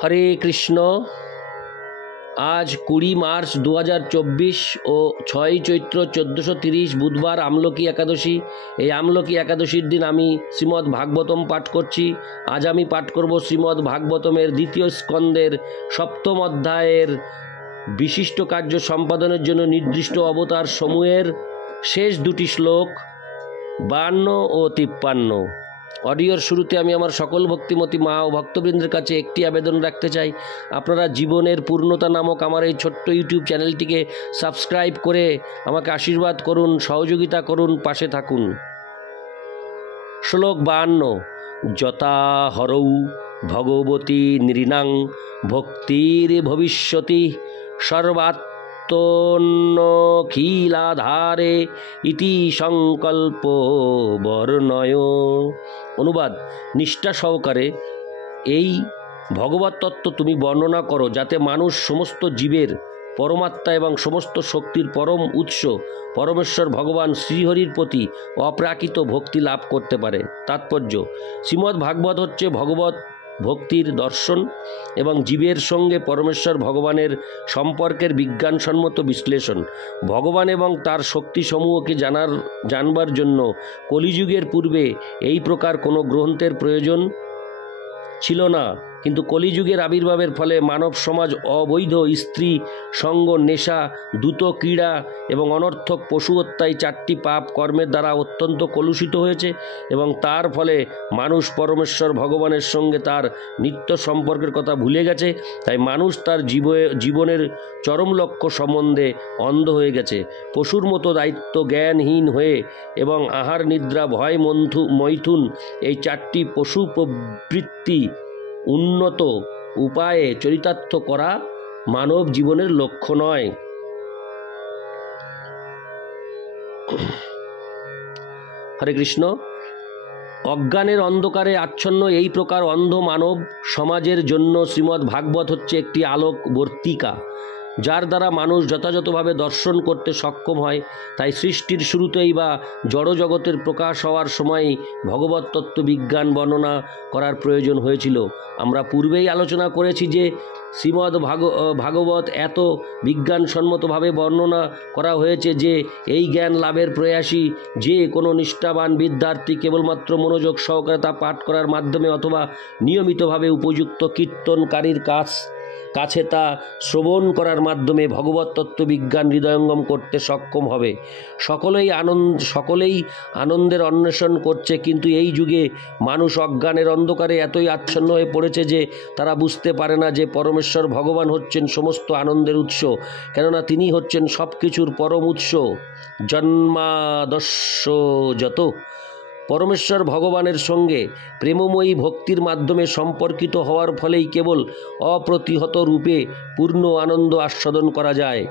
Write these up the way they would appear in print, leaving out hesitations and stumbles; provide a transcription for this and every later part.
হরে কৃষ্ণ। আজ 20 মার্চ 2024 ও 6 চৈত্র 1430 বুধবার আমলকি একাদশী। এই আমলকি একাদশীর দিন আমি শ্রীমদ্ ভাগবতম পাঠ করছি। আজ আমি পাঠ করব শ্রীমদ্ ভাগবতমের দ্বিতীয় স্কন্দের 7ম অধ্যায়ের বিশিষ্ট কার্য সম্পাদনের জন্য নির্দিষ্ট অবতার সমূহের শেষ দুটি শ্লোক 52 ও 53। অডিওর শুরুতে আমি আমার সকল ভক্তিমতী মা ও ভক্তবৃন্দের কাছে একটি আবেদন রাখতে চাই, আপনারা জীবনের পূর্ণতা নামক আমার এই ছোট্ট ইউটিউব চ্যানেলটিকে সাবস্ক্রাইব করে আমাকে আশীর্বাদ করুন, সহযোগিতা করুন, পাশে থাকুন। শ্লোক 52। যতা হরৌ ভগবতী নৃণাং ভক্তির ভবিষ্যতি সর্বাত্মনখিলাধারে ইতি সংকল্প বর্ণয়। অনুবাদ: নিষ্ঠা সহকারে এই ভগবত তত্ত্ব তুমি বর্ণনা করো, যাতে মানুষ সমস্ত জীবের পরমাত্মা এবং সমস্ত শক্তির পরম উৎস পরমেশ্বর ভগবান শ্রীহরির প্রতি অপ্রাকৃত ভক্তি লাভ করতে পারে। তাৎপর্য: শ্রীমদ্ ভাগবত হচ্ছে ভগবত ভক্তির দর্শন এবং জীবের সঙ্গে পরমেশ্বর ভগবানের সম্পর্কের বিজ্ঞানসম্মত বিশ্লেষণ। ভগবান এবং তার শক্তিসমূহকে জানবার জন্য কলিযুগের পূর্বে এই প্রকার কোনো গ্রন্থের প্রয়োজন ছিল না, কিন্তু কলিযুগের আবির্ভাবের ফলে মানব সমাজ অবৈধ স্ত্রী সঙ্গ, নেশা, দ্রুত ক্রীড়া এবং অনর্থক পশু হত্যায় 4টি পাপ কর্মের দ্বারা অত্যন্ত কলুষিত হয়েছে এবং তার ফলে মানুষ পরমেশ্বর ভগবানের সঙ্গে তার নিত্য সম্পর্কের কথা ভুলে গেছে। তাই মানুষ তার জীবনের চরম লক্ষ্য সম্বন্ধে অন্ধ হয়ে গেছে। পশুর মতো দায়িত্ব জ্ঞানহীন হয়ে এবং আহার, নিদ্রা, ভয়, মৈথুন এই 4টি পশু প্রবৃত্তি উন্নত উপায়ে চরিতার্থ করা মানব জীবনের লক্ষ্য নয়। হরে কৃষ্ণ। অজ্ঞানের অন্ধকারে আচ্ছন্ন এই প্রকার অন্ধ মানব সমাজের জন্য শ্রীমদ্ ভাগবত হচ্ছে একটি আলোকবর্তিকা, যার দ্বারা মানুষ যথাযথভাবে দর্শন করতে সক্ষম হয়। তাই সৃষ্টির শুরুতেই বা জড়জগতের প্রকাশ হওয়ার সময়ই ভগবত তত্ত্ব বিজ্ঞান বর্ণনা করার প্রয়োজন হয়েছিল। আমরা পূর্বেই আলোচনা করেছি যে শ্রীমদ্ ভাগবত এত বিজ্ঞানসম্মতভাবে বর্ণনা করা হয়েছে যে এই জ্ঞান লাভের প্রয়াসী যে কোনো নিষ্ঠাবান বিদ্যার্থী কেবলমাত্র মনোযোগ সহকারে তা পাঠ করার মাধ্যমে অথবা নিয়মিতভাবে উপযুক্ত কীর্তনকারীর কাছে তা শ্রবণ করার মাধ্যমে ভগবত তত্ত্ববিজ্ঞান হৃদয়ঙ্গম করতে সক্ষম হবে। সকলেই আনন্দের অন্বেষণ করছে, কিন্তু এই যুগে মানুষ অজ্ঞানের অন্ধকারে এতই আচ্ছন্ন হয়ে পড়েছে যে তারা বুঝতে পারে না যে পরমেশ্বর ভগবান হচ্ছেন সমস্ত আনন্দের উৎস, কেননা তিনি হচ্ছেন সব কিছুর পরম উৎস। জন্মাদস্য যত পরমেশ্বর ভগবানের সঙ্গে প্রেমময়ী ভক্তির মাধ্যমে সম্পর্কিত হওয়ার ফলেই কেবল অপ্রতিহত রূপে পূর্ণ আনন্দ আস্বাদন করা যায়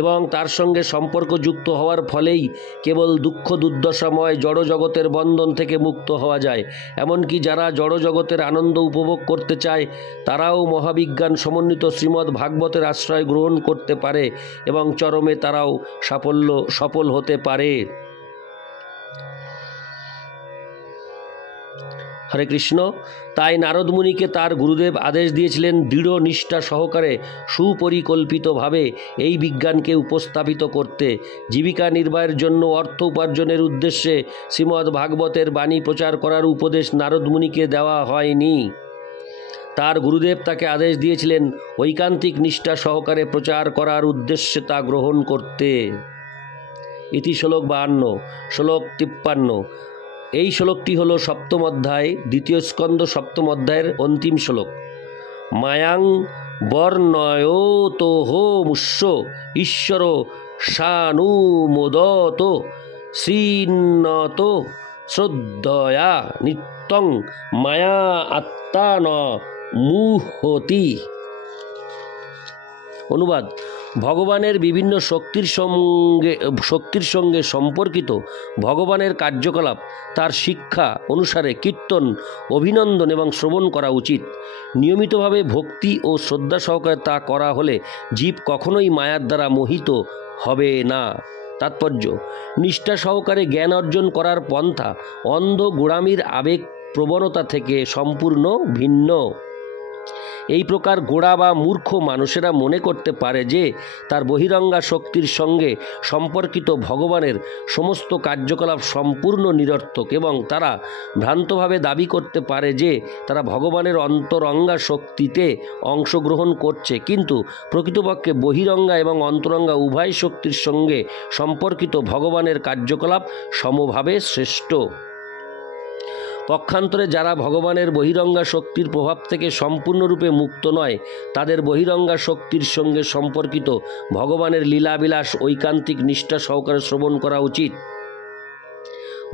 এবং তার সঙ্গে সম্পর্কযুক্ত হওয়ার ফলেই কেবল দুঃখ দুর্দশাময় জড়জগতের বন্ধন থেকে মুক্ত হওয়া যায়। এমনকি যারা জড়জগতের আনন্দ উপভোগ করতে চায় তারাও মহাবিজ্ঞান সমন্বিত শ্রীমদ্ ভাগবতের আশ্রয় গ্রহণ করতে পারে এবং চরমে তারাও সফল হতে পারে। হরে কৃষ্ণ। তাই নারদ মুনিকে তার গুরুদেব আদেশ দিয়েছিলেন দৃঢ় নিষ্ঠা সহকারে সুপরিকল্পিতভাবে এই বিজ্ঞানকে উপস্থাপিত করতে। জীবিকা নির্বাহের জন্য অর্থ উপার্জনের উদ্দেশ্যে শ্রীমদ্ ভাগবতের বাণী প্রচার করার উপদেশ নারদ মুনিকে দেওয়া হয়নি। তার গুরুদেব তাকে আদেশ দিয়েছিলেন ঐকান্তিক নিষ্ঠা সহকারে প্রচার করার উদ্দেশ্যে তা গ্রহণ করতে। ইতি শ্লোক 52। শ্লোক 53। এই শ্লোকটি হল 7ম অধ্যায়, দ্বিতীয় স্কন্দ 7ম অধ্যায়ের অন্তিম শ্লোক। মায়াং বর্ণয়তোহমুষ্য ঈশ্বর সানুমোদত শ্রীনত শ্রদ্ধয়া নিত্যং মায়া আত্মা ন মুহতি। অনুবাদ: ভগবানের বিভিন্ন শক্তির সঙ্গে সম্পর্কিত ভগবানের কার্যকলাপ তার শিক্ষা অনুসারে কীর্তন, অভিনন্দন এবং শ্রবণ করা উচিত। নিয়মিতভাবে ভক্তি ও শ্রদ্ধা সহকারে তা করা হলে জীব কখনোই মায়ার দ্বারা মোহিত হবে না। তাৎপর্য: নিষ্ঠা সহকারে জ্ঞান অর্জন করার পন্থা অন্ধ গোড়ামির আবেগ প্রবণতা থেকে সম্পূর্ণ ভিন্ন। এই প্রকার গোড়া বা মূর্খ মানুষেরা মনে করতে পারে যে তার বহিরঙ্গা শক্তির সঙ্গে সম্পর্কিত ভগবানের সমস্ত কার্যকলাপ সম্পূর্ণ নিরর্থক, এবং তারা ভ্রান্তভাবে দাবি করতে পারে যে তারা ভগবানের অন্তরঙ্গা শক্তিতে অংশগ্রহণ করছে, কিন্তু প্রকৃতপক্ষে বহিরঙ্গা এবং অন্তরঙ্গা উভয় শক্তির সঙ্গে সম্পর্কিত ভগবানের কার্যকলাপ সমভাবে শ্রেষ্ঠ। পক্ষান্তরে যারা ভগবানের বহিরঙ্গা শক্তির প্রভাব থেকে সম্পূর্ণরূপে মুক্ত নয়, তাদের বহিরঙ্গা শক্তির সঙ্গে সম্পর্কিত ভগবানের লীলাবিলাস ঐকান্তিক নিষ্ঠা সহকারে শ্রবণ করা উচিত।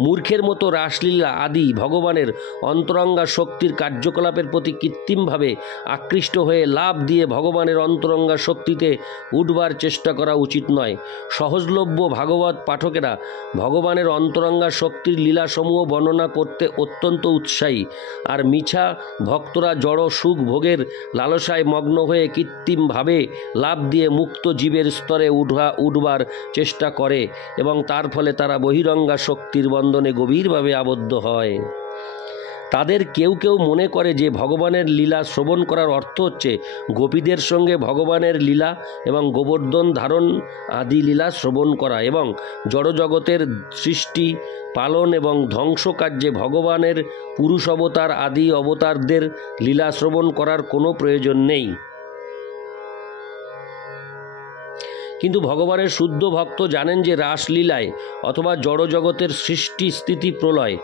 মূর্খের মতো রাসলীলা আদি ভগবানের অন্তরঙ্গা শক্তির কার্যকলাপের প্রতি কৃত্রিমভাবে আকৃষ্ট হয়ে লাভ দিয়ে ভগবানের অন্তরঙ্গা শক্তিতে উঠবার চেষ্টা করা উচিত নয়। সহজলভ্য ভাগবত পাঠকেরা ভগবানের অন্তরঙ্গা শক্তির লীলাসমূহ বর্ণনা করতে অত্যন্ত উৎসাহী, আর মিছা ভক্তরা জড় সুখ ভোগের লালসায় মগ্ন হয়ে কৃত্রিমভাবে লাভ দিয়ে মুক্ত জীবের স্তরে উঠবার চেষ্টা করে, এবং তার ফলে তারা বহিরঙ্গা শক্তির বন্ধনে গভীরভাবে আবদ্ধ হয়। তাদের কেউ কেউ মনে করে যে ভগবানের লীলা শ্রবণ করার অর্থ হচ্ছে গোপীদের সঙ্গে ভগবানের লীলা এবং গোবর্ধন ধারণ আদি লীলা শ্রবণ করা, এবং জড়জগতের সৃষ্টি পালন এবং ধ্বংস কার্যে ভগবানের পুরুষ অবতার আদি অবতারদের লীলা শ্রবণ করার কোনো প্রয়োজন নেই। কিন্তু ভগবানের শুদ্ধ ভক্ত জানেন যে রাসলীলায় অথবা জড়জগতের সৃষ্টি স্থিতি প্রলয়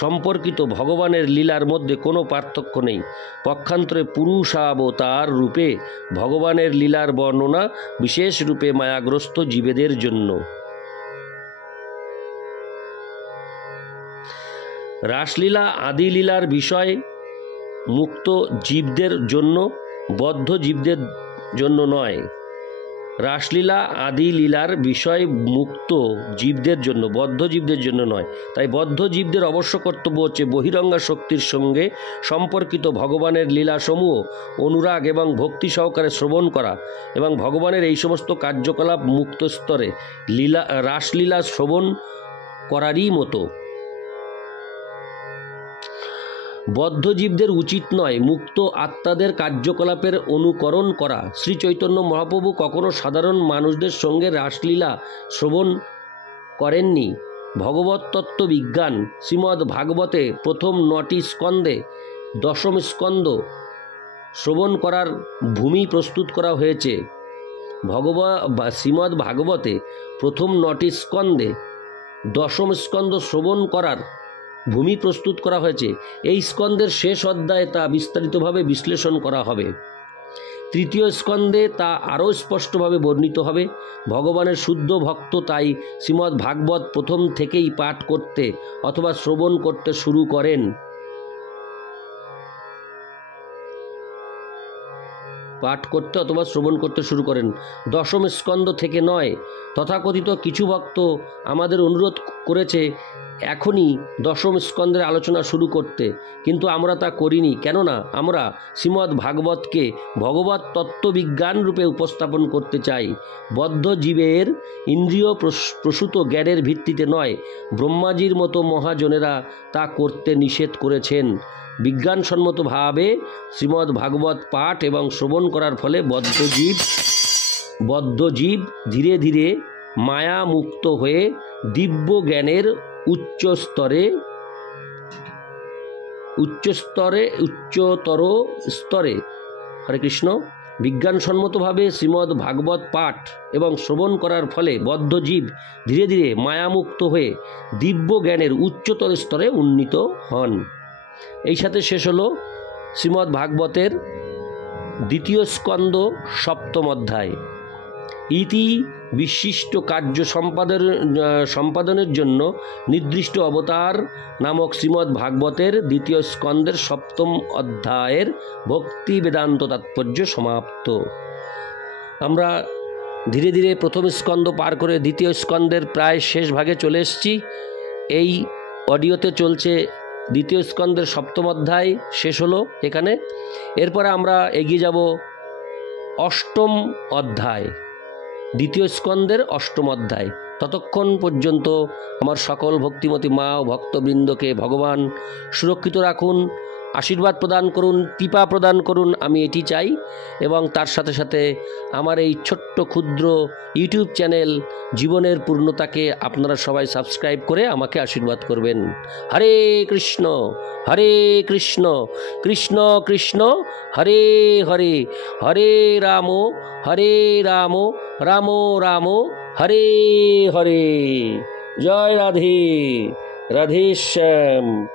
সম্পর্কিত ভগবানের লীলার মধ্যে কোনো পার্থক্য নেই। পক্ষান্তরে পুরুষাবতার রূপে ভগবানের লীলার বর্ণনা বিশেষ রূপে মায়াগ্রস্ত জীবেদের জন্য। রাসলীলা আদি লীলার বিষয় মুক্ত জীবদের জন্য, বদ্ধ জীবদের জন্য নয়। রাসলীলা আদি লীলার বিষয় মুক্ত জীবদের জন্য, বদ্ধ জীবদের জন্য নয়। তাই বদ্ধ জীবদের অবশ্য কর্তব্য হচ্ছে বহিরঙ্গা শক্তির সঙ্গে সম্পর্কিত ভগবানের লীলাসমূহ অনুরাগ এবং ভক্তি সহকারে শ্রবণ করা, এবং ভগবানের এই সমস্ত কার্যকলাপ মুক্ত স্তরে রাসলীলা শ্রবণ করারই মতো। বদ্ধজীবদের উচিত নয় মুক্ত আত্মাদের কার্যকলাপের অনুকরণ করা। শ্রী চৈতন্য মহাপ্রভু কখনো সাধারণ মানুষদের সঙ্গে রাসলীলা শ্রবণ করেননি। ভগবত তত্ত্ব বিজ্ঞান শ্রীমদ্ ভাগবতে প্রথম 9টি স্কন্ধে দশম স্কন্ধ শ্রবণ করার ভূমি প্রস্তুত করা হয়েছে। শ্রীমদ্ ভাগবতে প্রথম 9টি স্কন্ধে দশম স্কন্ধ শ্রবণ করার ভূমি প্রস্তুত করা হয়েছে। এই স্কন্ধের শেষ অধ্যায়ে তা বিস্তারিতভাবে বিশ্লেষণ করা হবে। তৃতীয় স্কন্ধে তা আরও স্পষ্টভাবে বর্ণিত হবে। ভগবানের শুদ্ধ ভক্ত তাই শ্রীমদ্ ভাগবত প্রথম থেকেই পাঠ করতে অথবা শ্রবণ করতে শুরু করেন। দশম স্কন্ধ থেকে নয়। তথাকথিত কিছু ভক্ত আমাদের অনুরোধ করেছে এখনই দশম স্কন্ধের আলোচনা শুরু করতে, কিন্তু আমরা তা করিনি, কেননা আমরা শ্রীমদ্ ভাগবতকে ভগবত তত্ত্ববিজ্ঞান রূপে উপস্থাপন করতে চাই। বদ্ধ জীবের ইন্দ্রিয় প্রসূত জ্ঞানের ভিত্তিতে নয়। ব্রহ্মাজির মতো মহাজনেরা তা করতে নিষেধ করেছেন। বিজ্ঞানসম্মতভাবে শ্রীমদ্ ভাগবত পাঠ এবং শ্রবণ করার ফলে বদ্ধজীব ধীরে ধীরে মায়া মুক্ত হয়ে দিব্য জ্ঞানের উচ্চতর স্তরে হরে কৃষ্ণ। বিজ্ঞানসম্মতভাবে শ্রীমদ্ ভাগবত পাঠ এবং শ্রবণ করার ফলে বদ্ধজীব ধীরে ধীরে মায়ামুক্ত হয়ে দিব্য জ্ঞানের উচ্চতর স্তরে উন্নীত হন। এই সাথে শেষ হলো শ্রীমদ্ ভাগবতের দ্বিতীয় স্কন্ধ সপ্তম অধ্যায়। ইতি বিশিষ্ট কার্য সম্পাদনের জন্য নির্দিষ্ট অবতার নামক শ্রীমদ্ ভাগবতের দ্বিতীয় স্কন্ধের সপ্তম অধ্যায়ের ভক্তি বেদান্ত তাৎপর্য সমাপ্ত। আমরা ধীরে ধীরে প্রথম স্কন্ধ পার করে দ্বিতীয় স্কন্ধের প্রায় শেষ ভাগে চলে এসেছি। এই অডিওতে চলছে দ্বিতীয় স্কন্ধের সপ্তম অধ্যায় শেষ হলো এখানে। এরপরে আমরা এগিয়ে যাব অষ্টম অধ্যায়, দ্বিতীয় স্কন্ধের অষ্টম অধ্যায়। ততক্ষণ পর্যন্ত আমার সকল ভক্তিমতী মা ও ভক্তবৃন্দকে ভগবান সুরক্ষিত রাখুন, আশীর্বাদ প্রদান করুন, কৃপা প্রদান করুন, আমি এটি চাই। এবং তার সাথে সাথে আমার এই ছোট্ট ক্ষুদ্র ইউটিউব চ্যানেল জীবনের পূর্ণতাকে আপনারা সবাই সাবস্ক্রাইব করে আমাকে আশীর্বাদ করবেন। হরে কৃষ্ণ, হরে কৃষ্ণ, কৃষ্ণ কৃষ্ণ হরে হরে, হরে রাম, হরে রাম, রাম রাম হরে হরে। জয় রাধে, রাধে শ্যাম।